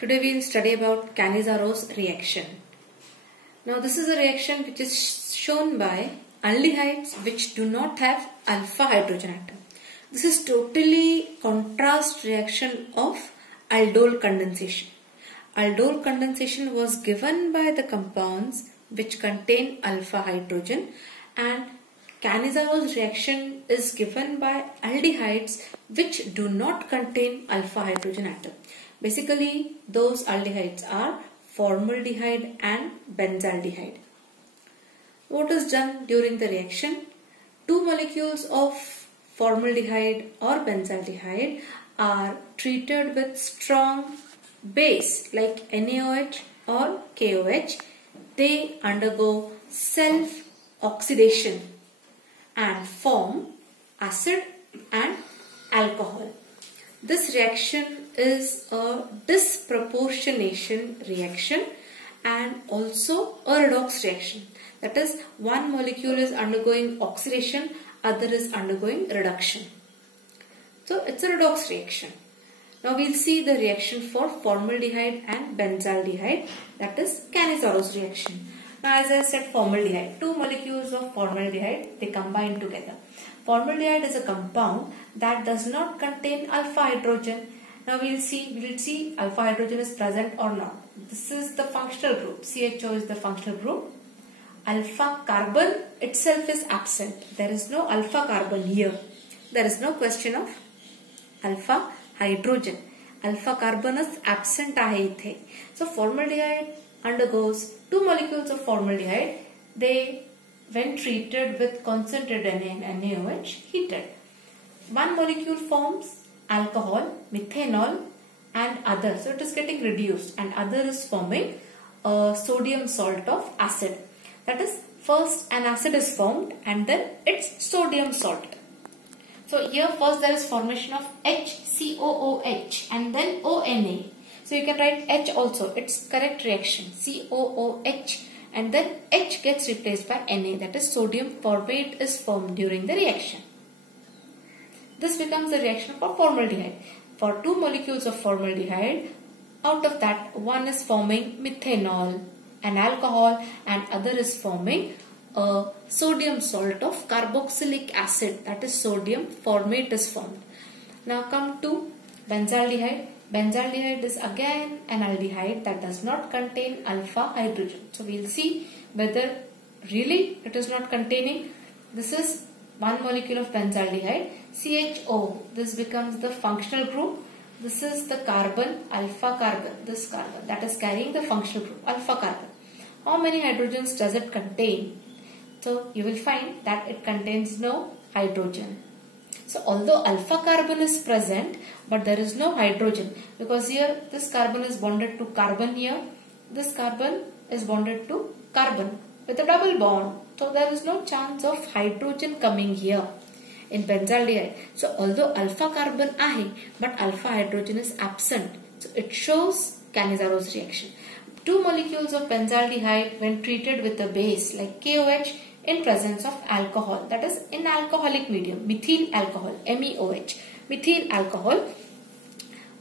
Today we will study about Cannizzaro reaction. Now this is a reaction which is shown by aldehydes which do not have alpha hydrogen atom. This is totally contrast reaction of aldol condensation. Aldol condensation was given by the compounds which contain alpha hydrogen, and Cannizzaro reaction is given by aldehydes which do not contain alpha hydrogen atom. Basically, those aldehydes are formaldehyde and benzaldehyde. What is done during the reaction? Two molecules of formaldehyde or benzaldehyde are treated with strong base like NaOH or KOH. They undergo self-oxidation and form acid and alcohol. This reaction is a disproportionation reaction and also a redox reaction. That is, one molecule is undergoing oxidation, other is undergoing reduction. So it's a redox reaction. Now we'll see the reaction for formaldehyde and benzaldehyde, that is Cannizzaro reaction. Now as I said, formaldehyde, two molecules of formaldehyde, they combine together. Formaldehyde is a compound that does not contain alpha hydrogen. Now we'll see alpha hydrogen is present or not. This is the functional group. CHO is the functional group. Alpha carbon itself is absent. There is no alpha carbon here. There is no question of alpha hydrogen. Alpha carbon is absent ahe ithe. So formaldehyde undergoes two molecules of formaldehyde. They, when treated with concentrated NaOH, heated. One molecule forms alcohol, methanol and other. So it is getting reduced, and other is forming a sodium salt of acid. That is, first an acid is formed and then it's sodium salt. So here first there is formation of HCOOH and then ONA. So you can write H also. It's correct reaction. COOH. And then H gets replaced by Na, that is sodium formate is formed during the reaction. This becomes the reaction for formaldehyde. For two molecules of formaldehyde, out of that one is forming methanol, an alcohol, and other is forming a sodium salt of carboxylic acid, that is sodium formate is formed. Now come to benzaldehyde. Benzaldehyde is again an aldehyde that does not contain alpha hydrogen. So we will see whether really it is not containing. This is one molecule of benzaldehyde, CHO. This becomes the functional group. This is the carbon, alpha carbon, this carbon that is carrying the functional group, alpha carbon. How many hydrogens does it contain? So you will find that it contains no hydrogen. So although alpha carbon is present, but there is no hydrogen, because here this carbon is bonded to carbon here, this carbon is bonded to carbon with a double bond. So there is no chance of hydrogen coming here in benzaldehyde. So although alpha carbon ahe, but alpha hydrogen is absent. So it shows Cannizzaro reaction. Two molecules of benzaldehyde when treated with a base like KOH in presence of alcohol, that is in alcoholic medium, methyl alcohol, MEOH, methyl alcohol.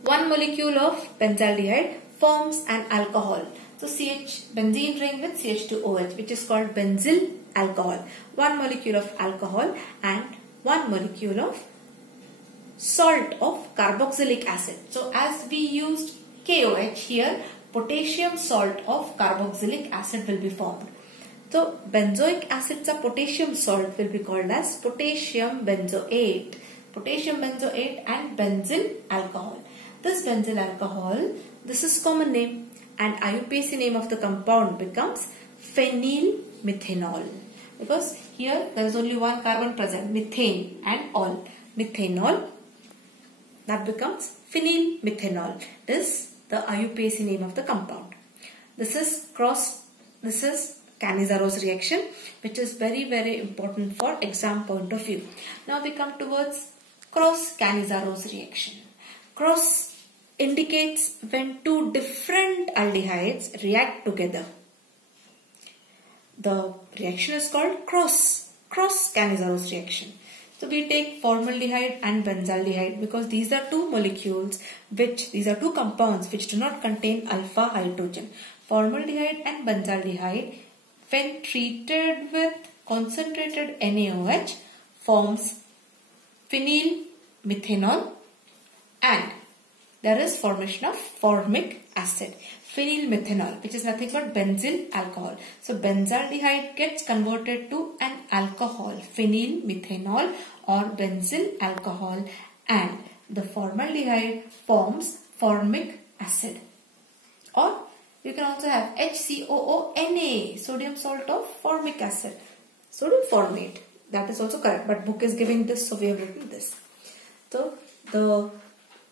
One molecule of benzaldehyde forms an alcohol. So benzene ring with CH2OH, which is called benzyl alcohol. One molecule of alcohol and one molecule of salt of carboxylic acid. So as we used KOH here, potassium salt of carboxylic acid will be formed. So benzoic acids of potassium salt will be called as potassium benzoate. Potassium benzoate and benzyl alcohol. This benzyl alcohol, this is common name, and IUPAC name of the compound becomes phenylmethanol. Because here there is only one carbon present, methane and all. Methanol, that becomes phenylmethanol is the IUPAC name of the compound. This is Cannizzaro reaction, which is very important for exam point of view. Now we come towards cross Cannizzaro reaction. Cross indicates when two different aldehydes react together. The reaction is called cross Cannizzaro reaction. So we take formaldehyde and benzaldehyde because these are two compounds which do not contain alpha hydrogen. Formaldehyde and benzaldehyde, when treated with concentrated NaOH, forms phenyl methanol, and there is formation of formic acid. Phenyl methanol, which is nothing but benzyl alcohol. So benzaldehyde gets converted to an alcohol, phenyl methanol or benzyl alcohol, and the formaldehyde forms formic acid. Or you can also have HCOONA, sodium salt of formic acid, sodium formate. That is also correct, but book is giving this, so we have written this. So the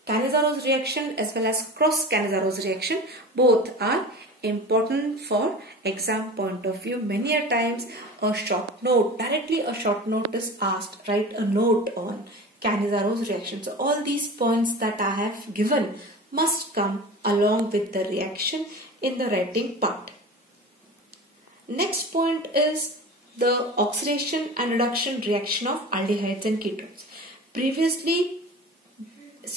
Cannizzaro reaction as well as cross Cannizzaro reaction, both are important for exam point of view. Many a times a short note, directly a short note is asked. Write a note on Cannizzaro reaction. So all these points that I have given must come along with the reaction in the writing part. Next point is the oxidation and reduction reaction of aldehydes and ketones. Previously,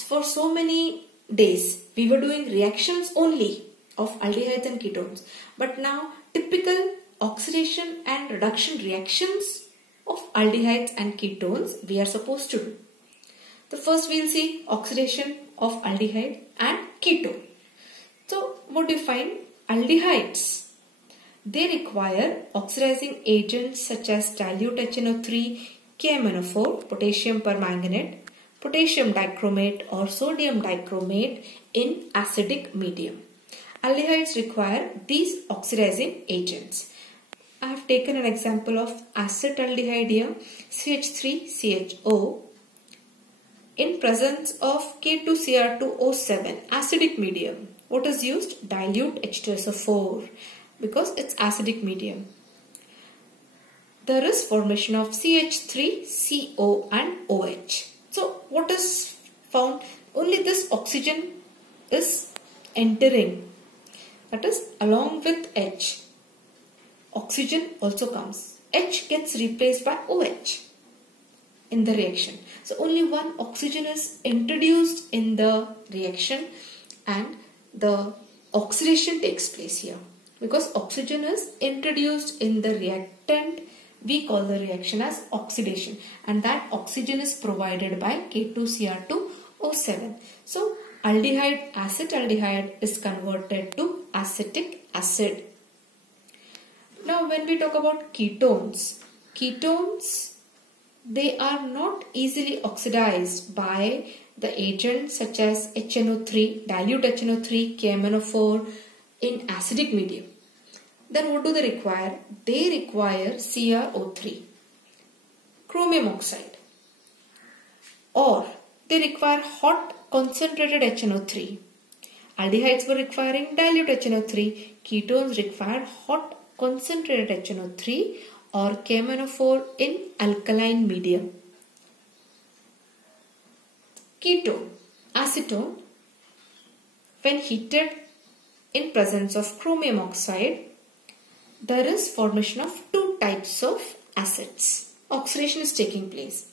for so many days, we were doing reactions only of aldehydes and ketones. But now, typical oxidation and reduction reactions of aldehydes and ketones we are supposed to do. The first we will see oxidation of aldehyde and ketone. So, what do you find? Aldehydes, they require oxidizing agents such as dilute HNO3, KMNO4, potassium permanganate, potassium dichromate or sodium dichromate in acidic medium. Aldehydes require these oxidizing agents. I have taken an example of acetaldehyde here, CH3CHO, in presence of K2Cr2O7, acidic medium. What is used? Dilute H2SO4 because it's acidic medium. There is formation of CH3CO and OH. So what is found? Only this oxygen is entering. That is along with H. Oxygen also comes. H gets replaced by OH in the reaction. So only one oxygen is introduced in the reaction and the oxidation takes place here. Because oxygen is introduced in the reactant, we call the reaction as oxidation, and that oxygen is provided by K2Cr2O7. So aldehyde, acetaldehyde is converted to acetic acid. Now when we talk about ketones, they are not easily oxidized by the agents such as HNO3, dilute HNO3, KMNO4 in acidic medium. Then what do they require? They require CrO3, chromium oxide, or they require hot concentrated HNO3. Aldehydes were requiring dilute HNO3, ketones require hot concentrated HNO3 or KMNO4 in alkaline medium. Ketone, acetone, when heated in presence of chromium oxide, there is formation of two types of acids. Oxidation is taking place.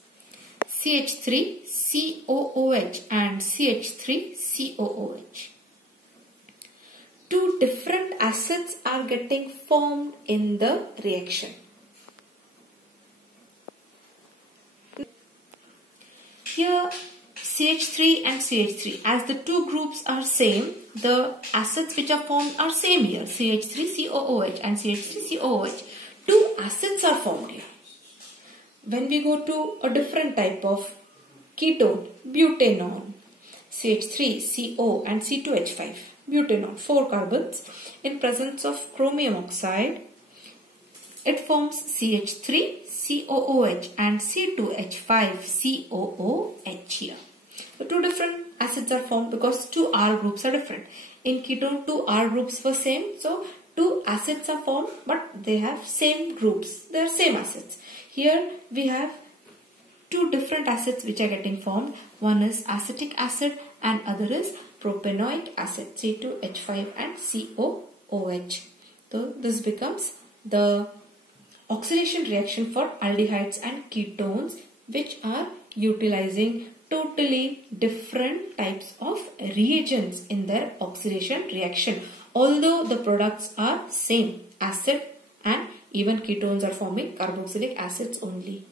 CH3COOH and CH3COOH. Two different acids are getting formed in the reaction. Here CH3 and CH3, as the two groups are same, the acids which are formed are same here, CH3COOH and CH3COOH. Two acids are formed here. When we go to a different type of ketone, butanone, CH3CO and C2H5, butanone, 4 carbons, in presence of chromium oxide, it forms CH3COOH and C2H5COOH here. The two different acids are formed because two R groups are different. In ketone, two R groups were same, so two acids are formed, but they have same groups. They are same acids. Here we have two different acids which are getting formed. One is acetic acid and other is propanoic acid, C2H5 and COOH. So this becomes the oxidation reaction for aldehydes and ketones which are utilizing totally different types of reagents in their oxidation reaction. Although the products are same, acid, and even ketones are forming carboxylic acids only.